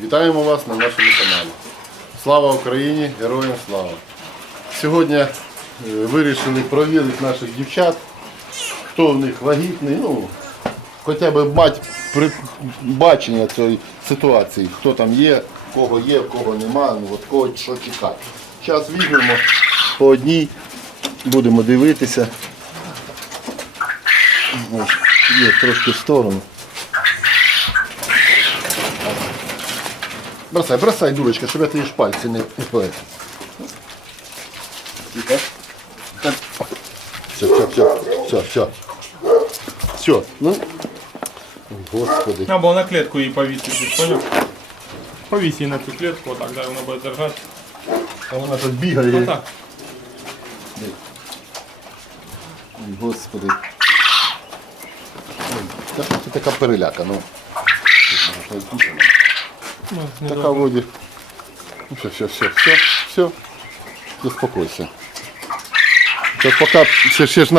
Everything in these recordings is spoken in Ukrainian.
Вітаємо вас на нашому каналі. Слава Україні! Героям слава! Сьогодні е, вирішили провірити наших дівчат, хто в них вагітний, ну, хоча б мати бачення цієї ситуації, хто там є, кого є, кого нема, ну, от кого що чекати. Зараз візьмемо по одній, будемо дивитися. Є трошки в сторону. Бросай, бросай, дурочка, щоб я тобі ж пальці не. Тихо. Все, все, все, все, все. Все, ну. Господи. Або на клетку її повісити, поняв? Повісь її на цю клетку, отак, да, вона буде держати. А вона тут бігає. Отак. Господи. Та що ти така переляка, ну. Не Така вроді. Ну все, все, все, все, все. Заспокойся. Сейчас пока ще, ще ж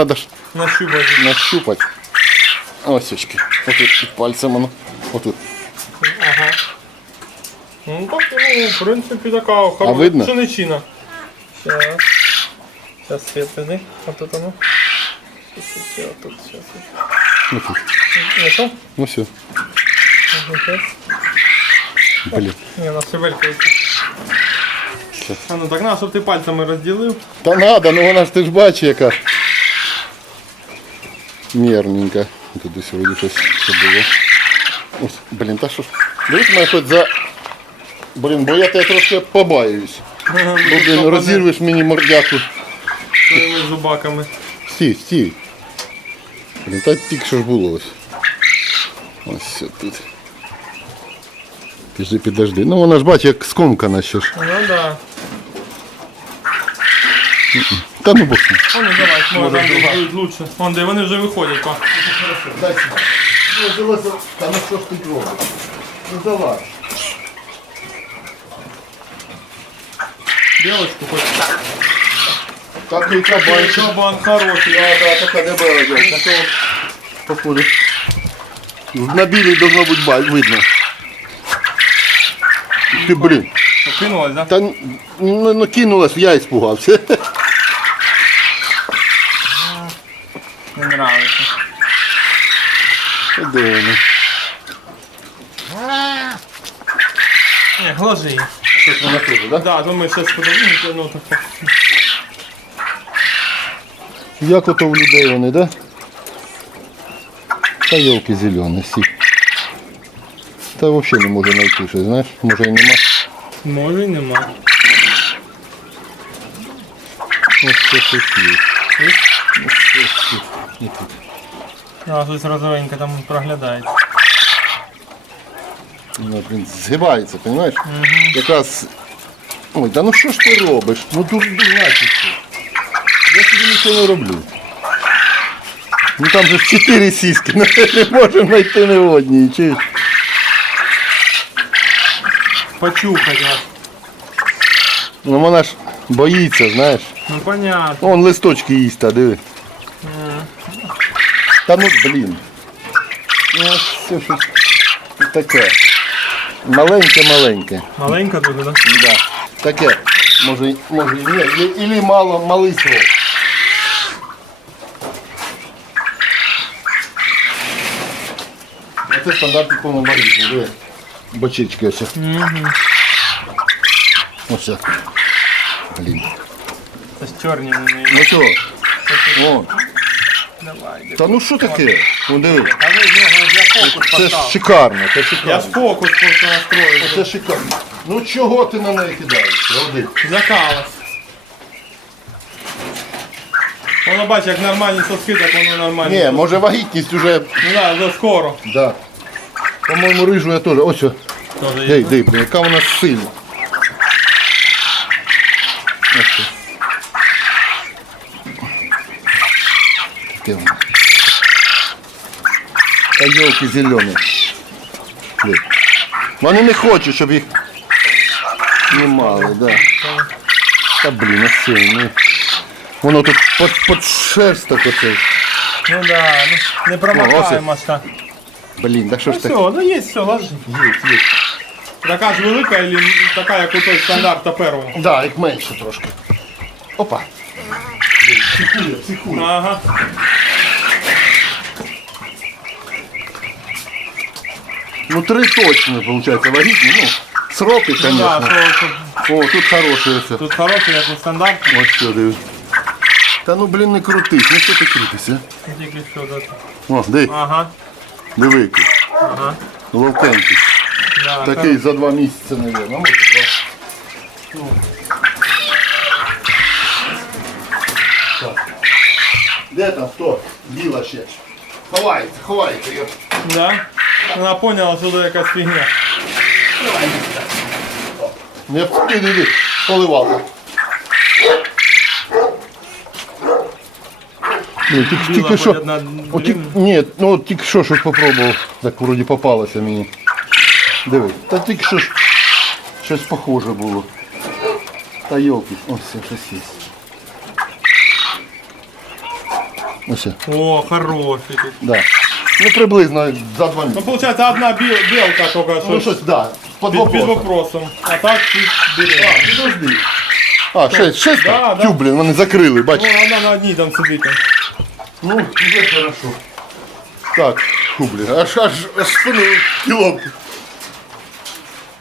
Нащупати. нащупати. Ось очки. Отут під пальцем воно. Отут. Ага. Ну так, ну, в принципі, така хороша видно? пшеничина. Сейчас. Сейчас свет піди. А тут оно. Тут, тут, все, тут, все, тут. Ну, тут. Не то? ну все. Окей. Блін. Ні, на шевелькається. А ну так на, щоб ти пальцями розділив. Та надо, ну вона ж ти ж бачиш, яка. Нервненька. Туди сьогодні щось ще було. Ось, блін, та що ж. Дивись мене хоч за. Блін, бо я тебе трошки побаюсь. Бо, блін, розірвеш мені мордяку. своїми зубаками. Стій, стій. Блін, та тільки що ж було ось. Ось все тут. Підожди, підожди. Ну вона ж бачиш, як скомкана ще ж. Ну да. Та ну боксом. А ну давай, може там буде лучше. Вон де вони вже виходять, па. Дай сюди. Ну, дивися, та ну що ж ти робиш? Ну давай. Девочку хоч. Так і кабанчик. Кабан хороший. Да, да, така дебела дівчинка. Походу. На білій должно бути ба- видно. Ти, блін. Кинулась, да? Та ну, ну, кинулась, я испугався. Не нравится. Де? Не, глажи її. Щось вона теж, да? Да, думаю, сейчас подивимося, ну так. Як ото в людей вони, да? Та йолки зелені, всі. Та взагалі не можу знайти щось, знаєш, може і нема. Може і нема. Ось це щось є. Ось це щось. Тут. А, тут розовенька там проглядається. Вона, блін, згибається, розумієш? Якраз. Ой, да ну що ж ти робиш? Ну тут дурачиться. Я тобі нічого не роблю. Ну там же ж чотири сіськи, ну, не можемо знайти ні одній. Чи... Почухать вас. Ну вона ж боїться, знаєш. Ну понятно. Вон листочки їсть, та диви. Та ну блін. Ну все щось таке. Маленьке-маленьке. Маленька дуже, да? Да. Таке. Може, може і ні. Ілі- Ілі мало малий срок. Оце стандартний повномарічний, диви. Бочечки ось. Угу. Ось. Блін. Це чорні вони. Ну що? О, Давай. та ну що таке? Ну диви. А ви нього я фокус Це ж поставив. шикарно, це Я шикарно. фокус просто настроїв. Це шикарно. Ну чого ти на неї кидаєш? Роди. Закалась. Воно бачить, як нормальні соски, так воно нормально. Ні, може вагітність уже. Ну да, вже скоро. Да. По-моєму, рижу я теж. Ось. о. Тоже є. Ей, дай, блін, яка вона сильна. Ось це. Таке воно. Та йолки зелені. Блін. Вони не хочуть, щоб їх знімали, да. Та блін, ось це, ну. Воно тут під, під шерсть так оце. Ну да, ну, не промахаємо ж так. Блін, да що Ну ж все, ну є все, ложи. Є, є. Така ж велика, і така, як у той стандарт першого. Так, да, як менше трошки. Опа. Психує, психує. Ага. Ну три точно, виходить, вагітні. Ну, сроки, Да, звісно. що, що, О, тут хороший оце. тут хороший, як у стандарті. Ось що дивись. Та ну блін не крутись, ну що ти крутишся? Тільки що дати. О, диви, Ага. Диви. який. Ага. Ловкенький. Да, Такий за два місяці, мабуть. Ну. Ну. Так. Де там хто? Біла ще. Ховається, ховається. йоп. Да? Вона поняла, що це якась фігня. Не диви, поливалка. Ну, тільки, тільки що, ходять на от, ті- дрібну. ні, ну от тільки що щось попробував, так вроді попалося мені. Диви, та тільки що ж щось похоже було. Та йолки, ось все, щось є. Ось, О, хороший тут. да. Ну приблизно за два Ну, місяці. виходить, одна біл, білка тільки Ну що щось, да, під під, під вопросом. вопросом. А так під білем. Підожди. А, шесть, шесть Да, там? да. Тю, блін, вони закрили, бач. Ну, вона на одній там сидить. там. Ну, вже хорошо. Так, фу, блін, аж аж спину кілок.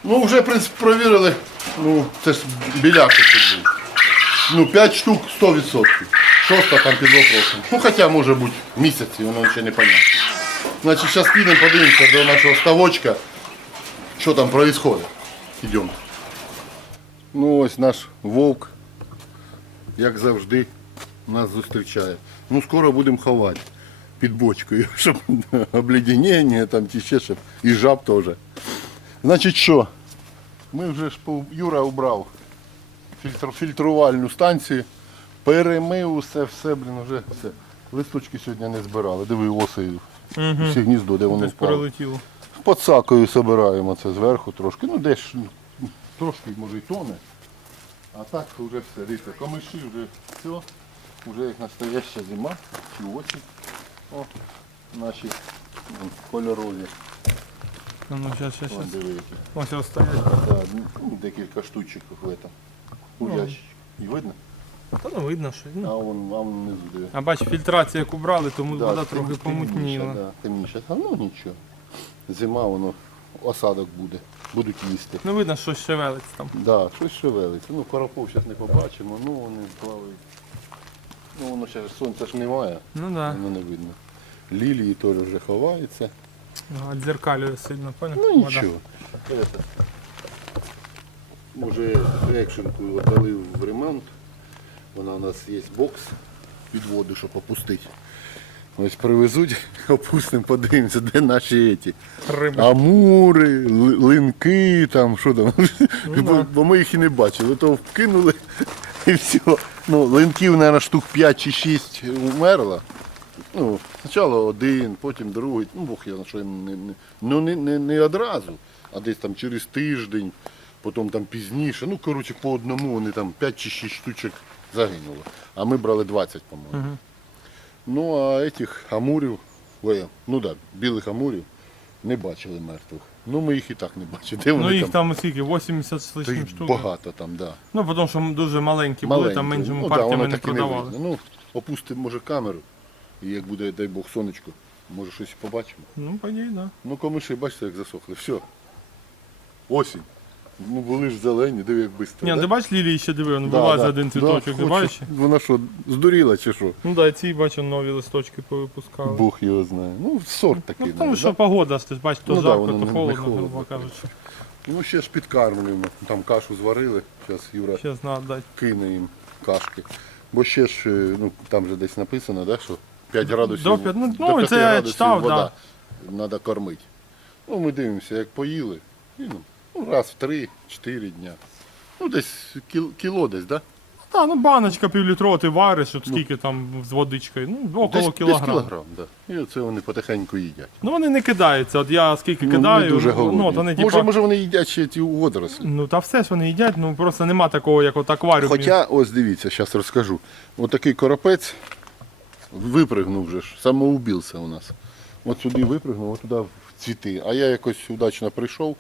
Ну, вже, в принципі, провірили. Ну, це ж біляк тут був. Ну, 5 штук 100%. Шоста там під вопросом. Ну, хоча може бути місяці, воно ще не понятно. Значить, зараз підемо подивимося до нашого ставочка, що там відбувається. Йдемо. Ну, ось наш вовк, як завжди, нас зустрічає. Ну, скоро будемо ховати під бочкою, щоб обледенення там чи ще щоб. І жаб теж. Значить що? Ми вже ж по- Юра фільтр, фільтрувальну станцію, перемив усе, все, блін, вже все. Листочки сьогодні не збирали. Диви оси, всі гніздо, де воно впало. Під сакою збираємо це зверху трошки. Ну десь ну, трошки може й тоне. А так вже все. Дивіться, комиші вже все. Вже як настояща зима чи осінь. О, наші м, кольорові. Ну, зараз, зараз, Вон зараз. диви які. Ось ось стоять. Да, ну, декілька штучок в этом. У ящичку. І видно? Та ну видно, що. А Ну. вон, вон внизу диви. А бач, фільтрацію як убрали, тому Да, вода тем- трохи темніше, помутніла. Да, темніше. А ну нічого. Зима воно, осадок буде. Будуть їсти. Ну видно, що шевелиться там. Да, щось шевелиться. Ну, коропов зараз не побачимо, ну вони плавають. Ну воно ще сонця ж немає, Ну. Да. воно не видно. Лілії теж вже ховаються. А дзеркалює сильно, поняв? Ну Вода. нічого. Это, Може екшенку дали в ремонт. Вона у нас є бокс під воду, щоб опустити. Ось привезуть, опустимо, подивимося, де наші еті. Амури, ли- линки, там, що там. Ну бо, бо ми їх і не бачили. То вкинули і все. Ну, линків, мабуть, штук 5 чи 6 умерло. Ну, спочатку один, потім другий. Ну, Бог я на що не, не, ну, не, не, не одразу, а десь там через тиждень, потім там пізніше. Ну, коротше, по одному вони там 5 чи 6 штучок загинуло. А ми брали 20, по-моєму. Ну, а этих амурів, ой, ну так, да, білих амурів не бачили мертвих. Ну, ми їх і так не бачили. Де Ну їх там? там скільки? 80 з Та лишнім їх штук. багато там, да. Ну, тому що дуже маленькі були, там меншими ну, да, партіями воно не так і продавали. видно. Ну, опустимо, може, камеру, і як буде, дай Бог, сонечко, може щось і побачимо. Ну, по так. да. Ну, комиші, бачите, як засохли. Все. Осінь. Ну, були ж зелені, диви, як швидко. Ні, ти бачиш лілії ще диви, він вилазить один цвіточок, ти бачиш? Вона що, здуріла чи що? Ну да, ці бачу нові листочки повипускали. Бог його знає. Ну, сорт такий. Ну, тому навіть, що да? погода, ти ж бачиш, то Ну да, жарко, воно то не- холодно, холодно, грубо кажучи. Ну, ще ж підкармлюємо. Там кашу зварили, зараз Юра Ще дати. кине їм кашки. Бо ще ж, е, ну, там же десь написано, да, що 5 градусів. До п'ят- ну, ну, 5 це я читав, вода треба кормити. Ну, ми дивимося, як поїли. І, ну, ну, раз в 3-4 дня. Ну, десь кіл, кіло десь, да? Та, ну баночка півлітрова, ти вариш, от скільки там з водичкою, ну, около десь, кілограма. Десь кілограм, да. І оце вони потихеньку їдять. Ну вони не кидаються, от я скільки Ну, кидаю, не дуже ну, от вони, може, типа, може вони їдять ще ті водорослі. ну та все ж вони їдять, ну просто нема такого, як от акваріумі. Хоча, ось дивіться, зараз розкажу. Отакий коропець випригнув вже ж, самоубився у нас. От сюди випригнув, от туди в цвіти. А я якось удачно прийшов,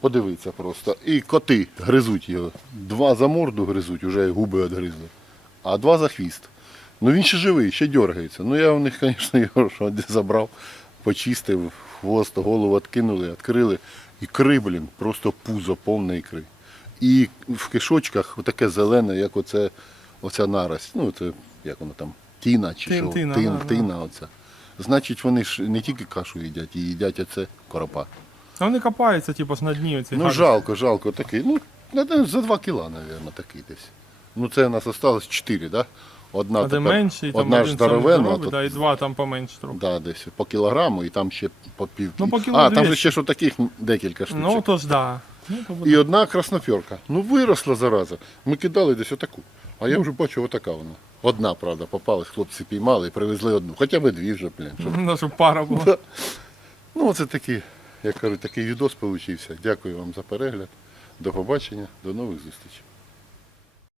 Подивитися просто. І коти гризуть його. Два за морду гризуть, вже губи відгризли, а два за хвіст. Ну він ще живий, ще дергається. Ну я у них, звісно, його що, забрав, почистив, хвост, голову відкинули, відкрили. Ікри, блін, просто пузо повне ікри. І в кишочках таке зелене, як оце, оця наразь. Ну, це як воно там, тіна чи Тин- що? тина, Тин, тина оця. Значить, вони ж не тільки кашу їдять, і їдять оце коропа. А вони копаються, типу, на дні оці. Ну гаджети. жалко, жалко такий. Ну, за 2 кіла, мабуть, такий десь. Ну це у нас осталось 4, да? Одна, А де тепер- менший, там одна ж один самий здоровенна, а здоровий, тут, да, і два там поменше трохи. да, десь по кілограму і там ще по пів. Ну, по кіло а, там же 200. ще що таких декілька штучок. Ну, то ж да. Ну, то буде. І одна красноперка. Ну виросла зараза. Ми кидали десь отаку. А я вже бачу, отака вона. Одна, правда, попалась, хлопці піймали і привезли одну. Хоча б дві вже, блін. щоб Ну, щоб пара була. Ну, оце такий, як кажуть, такий відос вийшов. Дякую вам за перегляд. До побачення, до нових зустрічей.